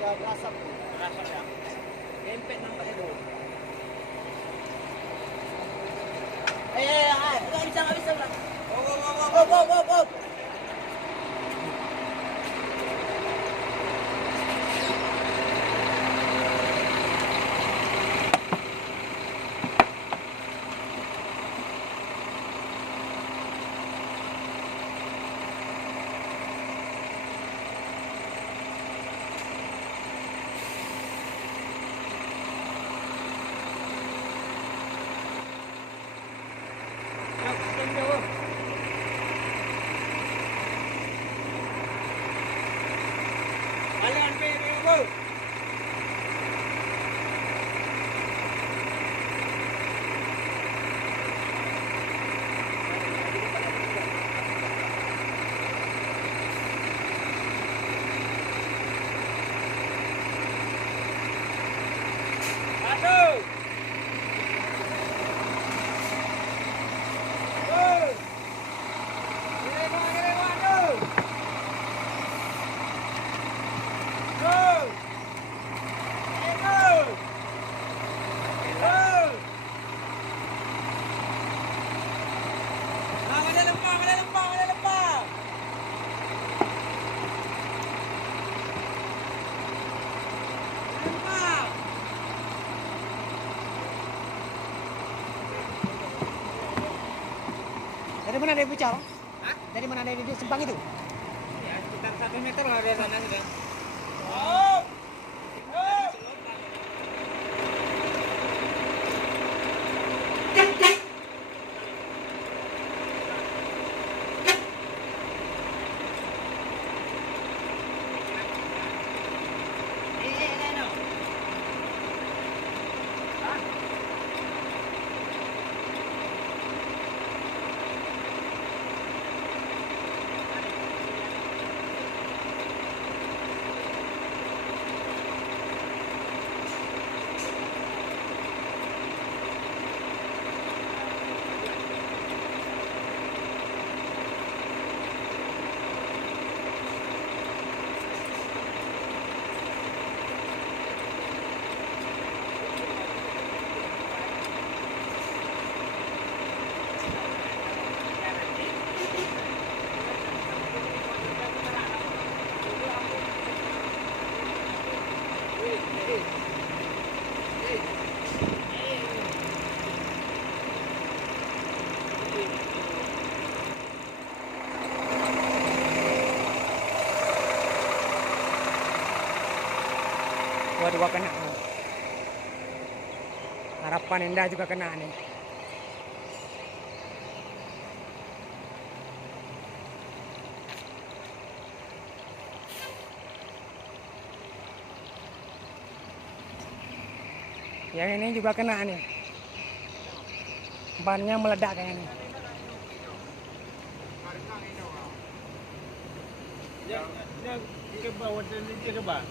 Berasap tuh. Berasap ya. Dempet nampaknya tuh. Nggak bisa bang. Oh. Alian PBU. Aduh. Dari mana dia bocor? Hah? Dari mana dia sempang itu? Ya, sekitar 1 meter lah dari sana sudah. Dua kena. Harapan Indah juga kena nih. Yang ini juga kena nih. Bannya meledak kayaknya nih. Yang ke bawah dan ke bawah.